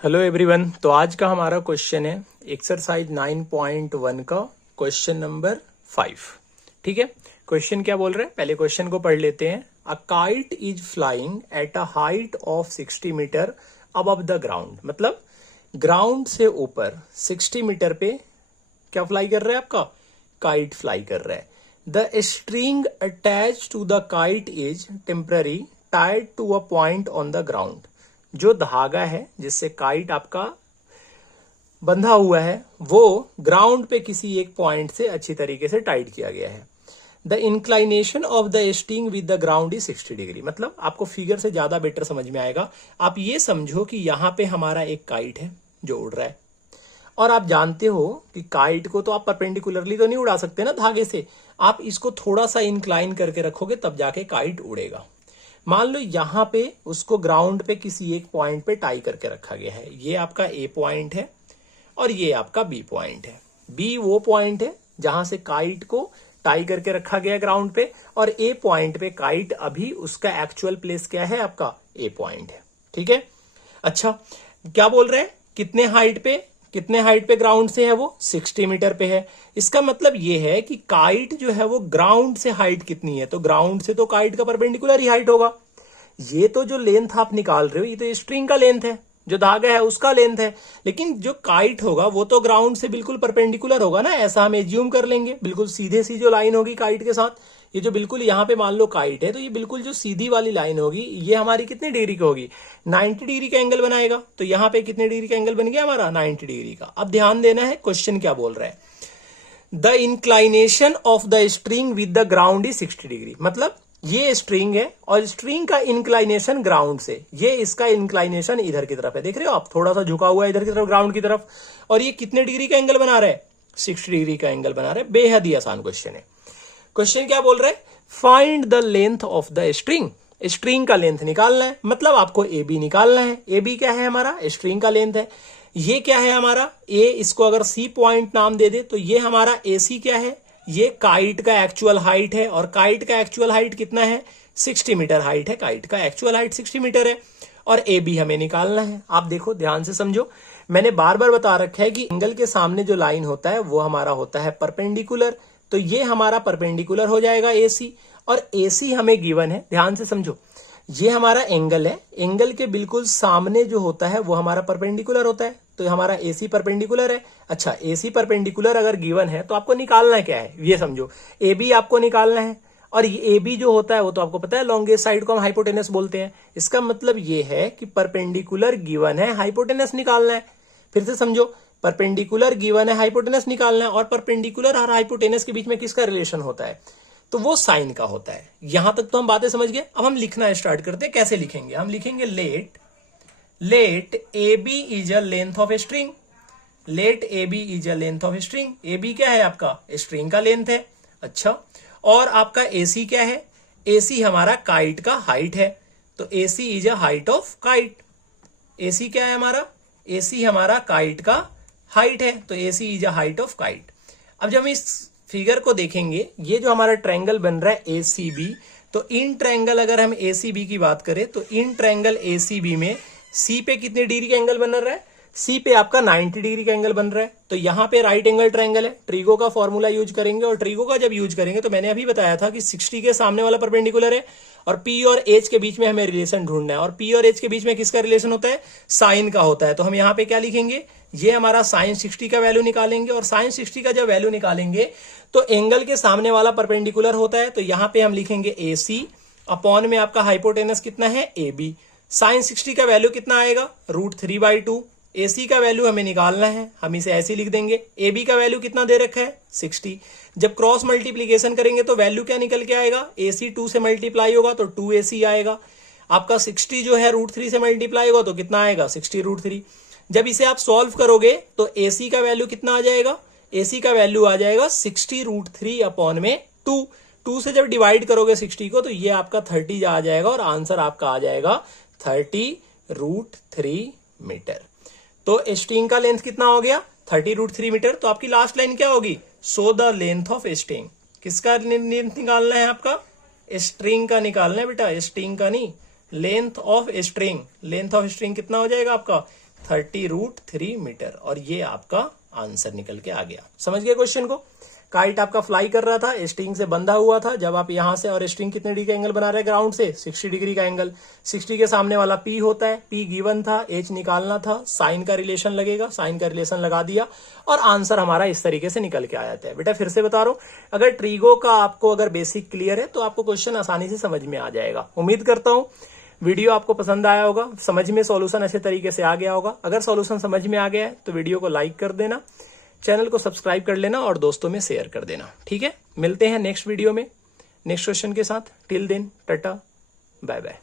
Hello everyone. तो आज का हमारा क्वेश्चन है एक्सरसाइज 9.1 का क्वेश्चन नंबर 5। ठीक है, क्वेश्चन क्या बोल रहे हैं, पहले क्वेश्चन को पढ़ लेते हैं। A kite is flying at a height of 60 metre above the ground. मतलब ग्राउंड से ऊपर 60 मीटर पे क्या फ्लाई कर रहा है, आपका काइट फ्लाई कर रहा है। The string attach to the kite is temporary tied to a point on the ground. जो धागा है जिससे काइट आपका बंधा हुआ है वो ग्राउंड पे किसी एक पॉइंट से अच्छी तरीके से टाइट किया गया है। The inclination of the sting with the ground is 60 degree. मतलब आपको फिगर से ज्यादा बेटर समझ में आएगा। आप ये समझो कि यहां पे हमारा एक काइट है जो उड़ रहा है, और आप जानते हो कि काइट को तो आप परपेंडिकुलरली तो नहीं उड़ा सकते ना धागे से, आप इसको थोड़ा सा इंक्लाइन करके रखोगे तब जाके काइट उड़ेगा। मान लो यहां पे उसको ग्राउंड पे किसी एक पॉइंट पे टाई करके रखा गया है। ये आपका ए पॉइंट है और ये आपका बी पॉइंट है। बी वो पॉइंट है जहां से काइट को टाई करके रखा गया है ग्राउंड पे, और ए पॉइंट पे काइट अभी उसका एक्चुअल प्लेस क्या है, आपका ए पॉइंट है। ठीक है, अच्छा क्या बोल रहे हैं, कितने हाइट पे ग्राउंड से है, वो 60 मीटर पे है। इसका मतलब ये है कि काइट जो है वो ग्राउंड से हाइट कितनी है, तो ग्राउंड से तो काइट का परपेंडिकुलर ही हाइट होगा। ये तो जो लेंथ आप निकाल रहे हो ये तो स्ट्रिंग का लेंथ है, जो धागा है उसका लेंथ है, लेकिन जो काइट होगा वो तो ग्राउंड से बिल्कुल परपेंडिकुलर होगा ना, ऐसा हम एज्यूम कर लेंगे। बिल्कुल सीधे सी जो लाइन होगी काइट के साथ, ये जो बिल्कुल यहां पे मान लो काइट है तो ये बिल्कुल जो सीधी वाली लाइन होगी ये हमारी कितने डिग्री की होगी, 90 डिग्री का एंगल बनाएगा। तो यहां पे कितने डिग्री का एंगल बन गया हमारा, 90 डिग्री का। अब ध्यान देना है क्वेश्चन क्या बोल रहा है, the inclination of the string with the ground is 60 degree. मतलब ये स्ट्रिंग है और स्ट्रिंग का इंक्लाइनेशन ग्राउंड से, ये इसका इंक्लाइनेशन इधर की तरफ है, देख रहे हो आप, थोड़ा सा झुका हुआ है इधर की तरफ ग्राउंड की तरफ, और ये कितने डिग्री का एंगल बना रहा है, 60 डिग्री का एंगल बना रहा है। बेहद ही आसान क्वेश्चन है। क्वेश्चन क्या बोल रहा है, find the length of the string. String का लेंथ निकालना है, मतलब आपको ए बी निकालना है। ए बी क्या है हमारा, स्ट्रिंग का लेंथ है। ये क्या है हमारा ए, इसको अगर सी पॉइंट नाम दे दे तो ये हमारा ए सी क्या है, ये काइट का एक्चुअल हाइट है, और काइट का एक्चुअल हाइट कितना है, 60 मीटर हाइट है, काइट का एक्चुअल हाइट 60 मीटर है, और ए बी हमें निकालना है। आप देखो ध्यान से समझो, मैंने बार बार बता रखा है कि एंगल के सामने जो लाइन होता है वो हमारा होता है परपेंडिकुलर, तो ये हमारा परपेंडिकुलर हो जाएगा ए सी, और ए सी हमें गिवन है। ध्यान से समझो, ये हमारा एंगल है, एंगल के बिल्कुल सामने जो होता है वो हमारा परपेंडिकुलर होता है, तो हमारा एसी परपेंडिकुलर है। अच्छा, एसी परपेंडिकुलर अगर गिवन है तो आपको निकालना क्या है, ये समझो, ए बी आपको निकालना है, और ये ए बी जो होता है वो तो आपको पता है लॉन्गेस्ट साइड को हम हाइपोटेनस बोलते हैं। इसका मतलब ये है कि परपेंडिकुलर गिवन है, हाइपोटेनस निकालना है। फिर से समझो, परपेंडिकुलर गिवन है, हाइपोटेनस निकालना है, और परपेंडिकुलर और हाइपोटेनस के बीच में किसका रिलेशन होता है, तो वो साइन का होता है। यहां तक तो हम बातें समझ गए। अब हम लिखना स्टार्ट करते हैं। कैसे लिखेंगे, हम लिखेंगे let A B is a length of a string. Let A B is a length of a string. A B क्या है आपका, स्ट्रिंग का लेंथ है। अच्छा, और आपका ए सी क्या है, ए सी हमारा काइट का हाइट है, तो A C is a height of kite. A C क्या है हमारा, ए सी हमारा काइट का हाइट है, तो A C is a height of kite. अब जब हम इस फिगर को देखेंगे, ये जो हमारा ट्रायंगल बन रहा है ए सी बी, तो इन ट्रायंगल अगर हम ए सी बी की बात करें तो in triangle A C B में सी पे कितने डिग्री का एंगल बन रहा है, सी पे आपका 90 डिग्री का एंगल बन रहा है। तो यहां पे राइट एंगल ट्रायंगल है, ट्रिगो का फॉर्मूला यूज करेंगे, और ट्रिगो का जब यूज करेंगे तो मैंने अभी बताया था कि 60 के सामने वाला परपेंडिकुलर है, और पी और एच के बीच में हमें रिलेशन ढूंढना है, और पी और एच के बीच में किसका रिलेशन होता है, साइन का होता है। तो हम यहाँ पे क्या लिखेंगे, ये हमारा साइन 60 का वैल्यू निकालेंगे, और साइन 60 का जब वैल्यू निकालेंगे तो एंगल के सामने वाला परपेंडिकुलर होता है, तो यहां पे हम लिखेंगे ए सी अपॉन में आपका हाइपोटेनस कितना है, ए बी। साइन 60 का वैल्यू कितना आएगा, √3/2। ए सी का वैल्यू हमें निकालना है, हम इसे ऐसे लिख देंगे। ए बी का वैल्यू कितना दे रखा है, 60। जब क्रॉस मल्टीप्लीकेशन करेंगे तो वैल्यू क्या निकल के आएगा, ए सी 2 से मल्टीप्लाई होगा तो 2AC आएगा। आपका 60 जो है √3 से मल्टीप्लाई होगा तो कितना आएगा, 60√3। जब इसे आप सॉल्व करोगे तो ए सी का वैल्यू कितना आ जाएगा, ए सी का वैल्यू आ जाएगा 60√3 अपॉन में 2 से जब डिवाइड करोगे 60 को तो ये आपका 30 आ जाएगा, और आंसर आपका आ जाएगा 30√3 मीटर। तो स्ट्रिंग का लेंथ कितना हो गया, 30√3 मीटर। तो आपकी लास्ट लाइन क्या होगी, so the length of string. किसका लेंथ निकालना है आपका, स्ट्रिंग का निकालना है बेटा, स्ट्रिंग का नहीं, length of string. Length of string कितना हो जाएगा आपका, 30√3 मीटर, और ये आपका आंसर निकल के आ गया। समझ गए क्वेश्चन को? काइट आपका फ्लाई कर रहा था, स्ट्रिंग से बंधा हुआ था। जब आप यहां से, और स्ट्रिंग कितने डिग्री का एंगल बना रहे हैं ग्राउंड से? 60 डिग्री का एंगल। 60 के सामने वाला पी होता है, पी गिवन था, एच निकालना था, साइन का रिलेशन लगेगा, साइन का रिलेशन लगा दिया और आंसर हमारा इस तरीके से निकल के आ जाता है। बेटा फिर से बता रहा हूं, अगर ट्रीगो का आपको अगर बेसिक क्लियर है तो आपको क्वेश्चन आसानी से समझ में आ जाएगा। उम्मीद करता हूं वीडियो आपको पसंद आया होगा, समझ में सॉल्यूशन अच्छे तरीके से आ गया होगा। अगर सॉल्यूशन समझ में आ गया है तो वीडियो को लाइक कर देना, चैनल को सब्सक्राइब कर लेना और दोस्तों में शेयर कर देना। ठीक है, मिलते हैं नेक्स्ट वीडियो में नेक्स्ट क्वेश्चन के साथ। Till then tata bye bye.